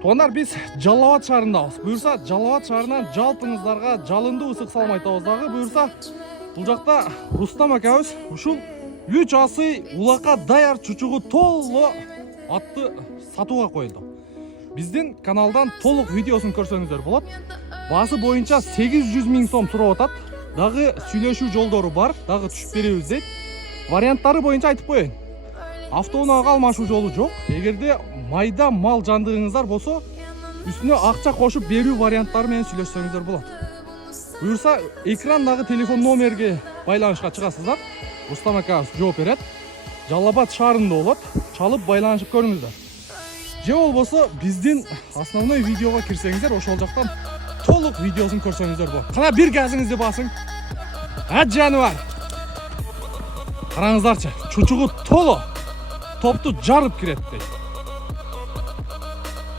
Туугандар, биз Жалал Абад шаарындабыз. Буюрса Жалал Абад шаарынан жалпыңыздарга жалындуу ысык салам айтабыз дагы. Буюрса бул жакта Рустам акабыз ушул 3 асый улакка даяр чучугу толо атты сатууга коюлду. Биздин каналдан толук видеосун көрсөңүздөр болот. Баасы боюнча 800 000 сом сурап атат. Дагы сүйлөшүү жолдору бар, дагы түшүп беребиз дейт. Варианттары боюнча айтып коеюн. Автоунаага алмашуу жолу жок. Эгерде майда мал жандыгыңыздар болсо, үстүнө акча кошуп берүү варианттары менен сүйлөшсөңүздөр болот. Буюрса, экрандагы телефон номерге байланышка чыгасыздар. Рустам ака жооп берет. Жалал Абад шаарында болот. Чалып байланышып көрүңүздөр. Же болбосо биздин основной видеого кирсеңиздер, ошол жактан толук видеосун көрсөңүздөр болот. Кана бир газыңызды басың. Жаныбар. Караңыздарчы, чучугу толо топту жарып кирет дейт.